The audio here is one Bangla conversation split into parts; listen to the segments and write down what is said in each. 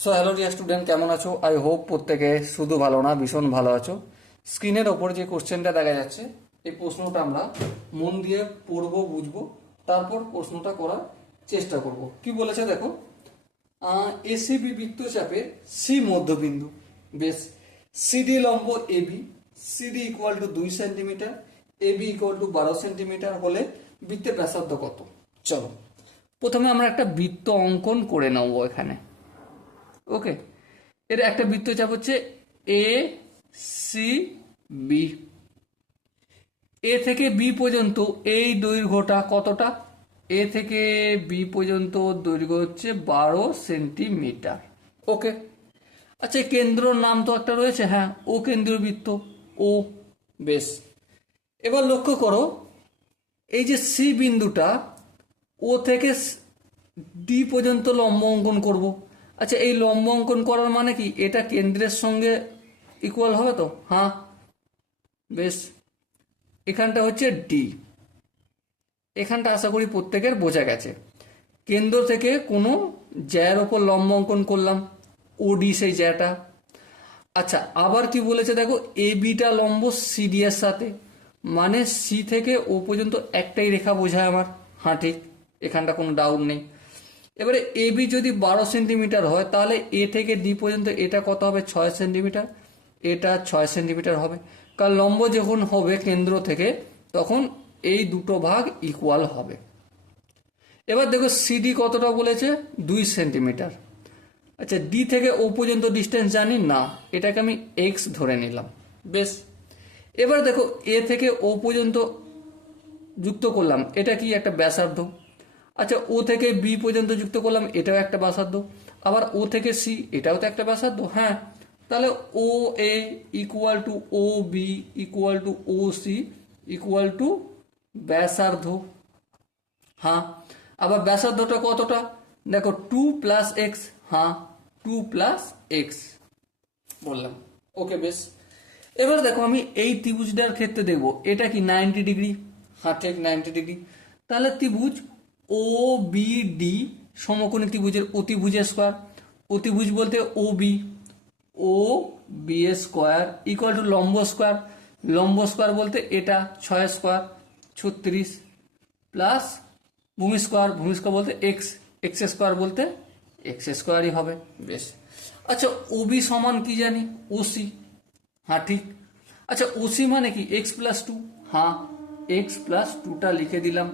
সো হ্যালো ডিয়ার স্টুডেন্ট, কেমন আছো? আই হোপ প্রত্যেকে শুধু ভালো না, ভীষণ ভালো আছো। স্ক্রিনের ওপর যে কোশ্চেনটা দেখা যাচ্ছে, এই প্রশ্নটা আমরা মন দিয়ে পড়বো, বুঝবো, তারপর প্রশ্নটা করার চেষ্টা করব। কি বলেছে দেখো, এসিবি বৃত্তচাপের সি মধ্যবিন্দু, বেশ, সিডি লম্ব AB, CD equal to 2 centimetre, AB equal to 12 centimetre হলে বৃত্তের ব্যাসার্ধ কত? চলো প্রথমে আমরা একটা বৃত্ত অঙ্কন করে নেবো এখানে। ওকে, এর একটা বৃত্তচাপ হচ্ছে এ সি বি। এ থেকে বি পর্যন্ত এই দৈর্ঘ্যটা কতটা? এ থেকে বি পর্যন্ত দৈর্ঘ্য হচ্ছে 12 সেন্টিমিটার। ওকে, আচ্ছা কেন্দ্রর নাম তো একটা রয়েছে, হ্যাঁ, ও কেন্দ্রীয় বৃত্ত, ও, বেশ। এবার লক্ষ্য করো, এই যে সি বিন্দুটা, ও থেকে ডি পর্যন্ত লম্ব অঙ্কন করব। আচ্ছা এই লম্ব অঙ্কন করার মানে কি, এটা কেন্দ্রের সঙ্গে ইকুয়াল হবে তো? হ্যাঁ, বেশ। এখানটা হচ্ছে ডি, এখানটা আশা করি প্রত্যেকের বোঝা গেছে। কেন্দ্র থেকে কোনো জ্যার ওপর লম্ব অঙ্কন করলাম, ওডি সেই জ্যাটা। আচ্ছা আবার কি বলেছে দেখো, এ বিটা লম্ব সিডি এর সাথে, মানে সি থেকে ও পর্যন্ত একটাই রেখা বোঝায় আমার। হ্যাঁ ঠিক, এখানটা কোনো ডাউট নেই। এবারে এ বি যদি 12 সেন্টিমিটার হয়, তাহলে এ থেকে ডি পর্যন্ত এটা কত হবে? 6 সেন্টিমিটার। এটা 6 সেন্টিমিটার হবে, কারণ লম্ব যখন হবে কেন্দ্র থেকে, তখন এই দুটো ভাগ ইকুয়াল হবে। এবার দেখো সিডি কতটা বলেছে? 2 সেন্টিমিটার। আচ্ছা ডি থেকে ও পর্যন্ত ডিস্টেন্স জানি না, এটাকে আমি এক্স ধরে নিলাম, বেশ। এবার দেখো এ থেকে ও পর্যন্ত যুক্ত করলাম, এটা কি একটা ব্যাসার্ধ। আচ্ছা ও থেকে বি পর্যন্ত যুক্ত করলাম, এটাও একটা ব্যাসার্ধ। আবার ও থেকে সি, এটাও তো একটা ব্যাসার্ধ, হ্যাঁ। তাহলে O A equal to O B equal to O C equal to ব্যাসার্ধ। হ্যাঁ, আবার ব্যাসার্ধটা কতটা? দেখো 2 + x, হ্যাঁ 2 + x বললাম। ওকে, বেশ। এবার দেখো আমি এই ত্রিভুজটার ক্ষেত্রে দেখব, এটা কি 90 ডিগ্রি? হ্যাঁ ঠিক 90 ডিগ্রি। তাহলে ত্রিভুজ ও বি ডি সমকোণী ত্রিভুজের অতিভুজের স্কোয়ার। অতিভুজ বলতে ও বি, ও বি এর স্কোয়ার ইকুয়াল টু লম্ব স্কোয়ার। লম্ব স্কোয়ার বলতে এটা 6 স্কোয়ার 36 প্লাস ভূমি স্কোয়ার, ভূমি স্কোয়ার বলতে এক্স, এক্স স্কোয়ার বলতে এক্স স্কোয়ারই হবে, বেশ। আচ্ছা ওবি সমান কি জানি? ওসি, হ্যাঁ ঠিক। আচ্ছা ওসি মানে কি? x+2, হ্যাঁ x+2টা লিখে দিলাম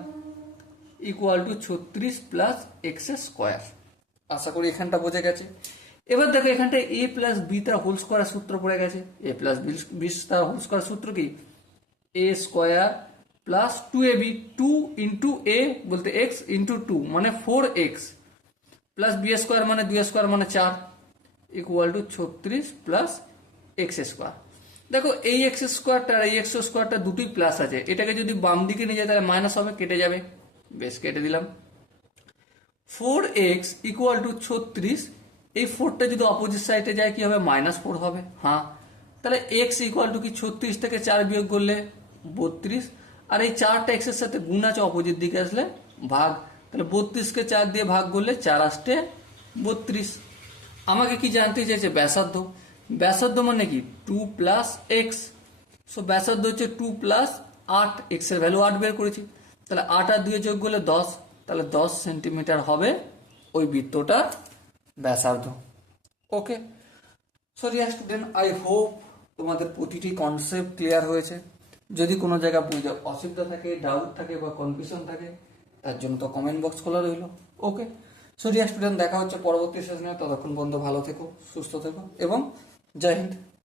equal to 36 plus x square. আশা করি এখানটা বোঝা গেছে। এবার দেখো এখানটা এ প্লাস বি তার হোল স্কোয়ার সূত্র পড়ে গেছে। এ প্লাস বি তার হোল স্কোয়ার সূত্র কি? A square plus 2ab, 2 into a বলতে এক্স ইন্টু 2 মানে 4x প্লাস বি স্কোয়ার মানে 2 স্কোয়ার মানে 4 equal to 36 plus x square. দেখো এই এক্স স্কোয়ারটা আর এই এক্স স্কোয়ারটা দুটোই প্লাস আছে, এটাকে যদি বাম দিকে নিয়ে যায় তাহলে মাইনাস হবে, কেটে যাবে, বেশ কেটে দিলাম। 4x ইকুয়াল টু 36, এই 4টা যদি অপোজিট সাইডে যায় কি হবে? -4 হবে, হ্যাঁ। তাহলে x ইকুয়াল টু কি 36 থেকে 4 বিয়োগ করলে 32, আর এই 4টা x এর সাথে গুণ আছে, অপোজিট দিকে আসলে ভাগ। তাহলে 32কে 4 দিয়ে ভাগ করলে 4 আসতে 32। আমাকে কি জানতে চাইছে? ব্যাসার্ধ। ব্যাসার্ধ মানে কি? 2 + x। সো ব্যাসার্ধ হচ্ছে 2 + 8, x এর ভ্যালু 8 বের করেছি, তাহলে 8 আর 2 যোগ করলে 10, তাহলে 10 সেন্টিমিটার হবে ওই বৃত্তটার ব্যাসার্ধ। Okay, so dear student, I hope তোমাদের প্রতিটি কনসেপ্ট ক্লিয়ার হয়েছে। যদি কোনো জায়গা বুঝতে অসুবিধা থাকে, ডাউট থাকে বা কনফিউশন থাকে, তার জন্য তো কমেন্ট বক্স খোলা রইল। ওকে, সো ডিয়ার স্টুডেন্ট, দেখা হচ্ছে পরবর্তী সেশনে। ততক্ষণ পর্যন্ত ভালো থেকো, সুস্থ থেকো এবং জয় হিন্দ।